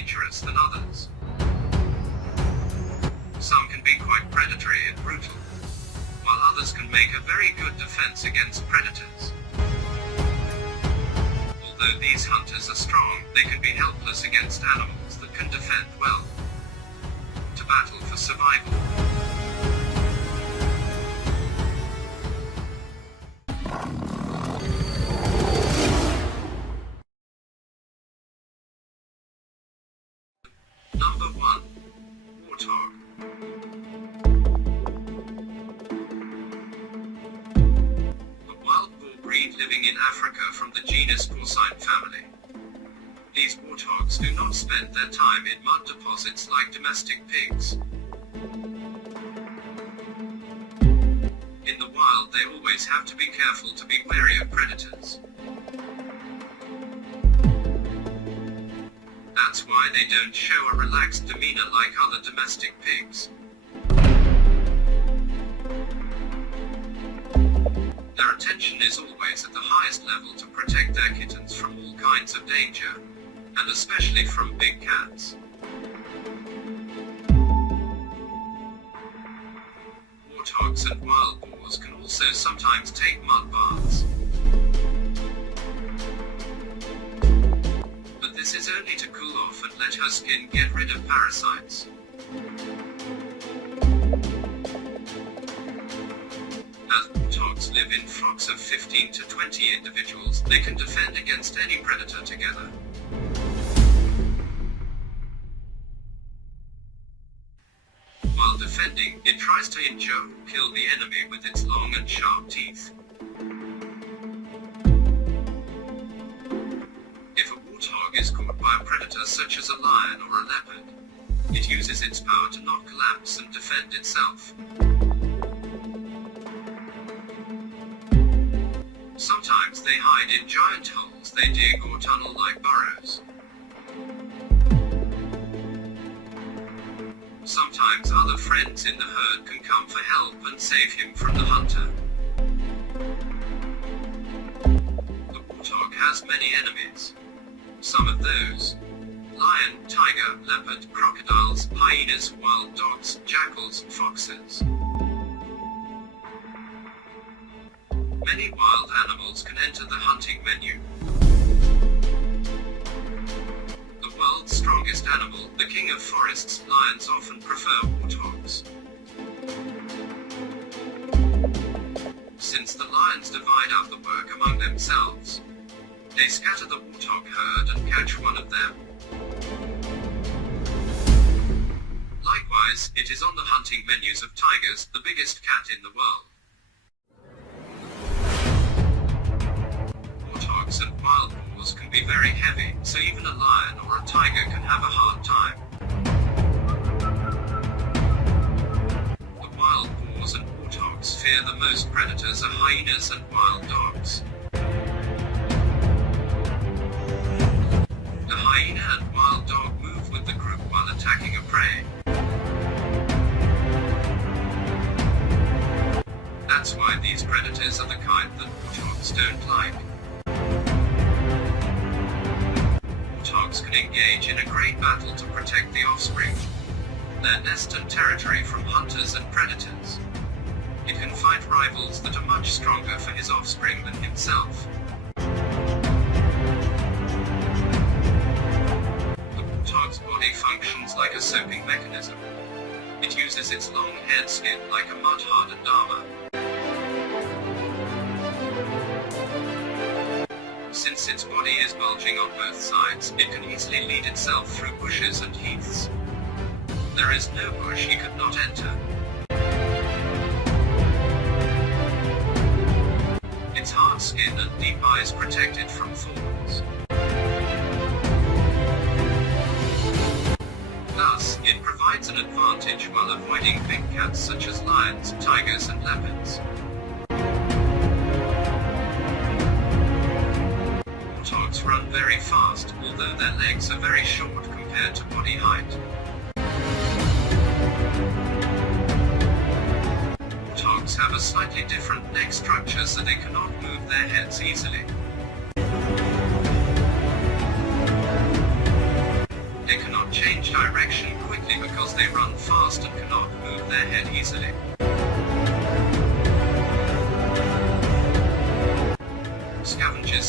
dangerous than others. Some can be quite predatory and brutal, while others can make a very good defense against predators. Although these hunters are strong, they can be helpless against animals that can defend well. To battle for survival. Number 1. Warthog. A wild boar breed living in Africa from the genus Porcine family. These warthogs do not spend their time in mud deposits like domestic pigs. In the wild, they always have to be careful to be wary of predators. That's why they don't show a relaxed demeanor like other domestic pigs. Their attention is always at the highest level to protect their kittens from all kinds of danger, and especially from big cats. Warthogs and wild boars can also sometimes take mud baths. But this is only to cool off and let her skin get rid of parasites. As warthogs live in flocks of 15 to 20 individuals, they can defend against any predator together. While defending, it tries to injure or kill the enemy with its long and sharp teeth. If a warthog is caught by a predator such as a lion or a leopard, it uses its power to not collapse and defend itself. Sometimes they hide in giant holes they dig or tunnel like burrows. Sometimes other friends in the herd can come for help and save him from the hunter. The warthog has many enemies. Some of those: lion, tiger, leopard, crocodiles, hyenas, wild dogs, jackals, foxes. Many wild animals can enter the hunting menu. The world's strongest animal, the king of forests, lions often prefer warthogs. Since the lions divide up the work among themselves, they scatter the warthog herd and catch one of them. Likewise, it is on the hunting menus of tigers, the biggest cat in the world. Warthogs and wild boars can be very heavy, so even a lion or a tiger can have a hard time. The wild boars and warthogs fear the most predators are hyenas and wild dogs. The hyena and wild dog move with the group while attacking a prey. That's why these predators are the kind that warthogs don't like. Warthogs can engage in a great battle to protect the offspring, their nest and territory from hunters and predators. It can fight rivals that are much stronger for his offspring than himself. The warthog's body functions like a soaping mechanism. It uses its long head skin like a mud-hardened armor. Since its body is bulging on both sides, it can easily lead itself through bushes and heaths. There is no bush he could not enter. Its hard skin and deep eyes protect it from thorns. Thus, it provides an advantage while avoiding big cats such as lions, tigers and leopards. Warthogs run very fast, although their legs are very short compared to body height. Warthogs have a slightly different neck structure so they cannot move their heads easily. They cannot change direction quickly because they run fast and cannot move their head easily. Scavengers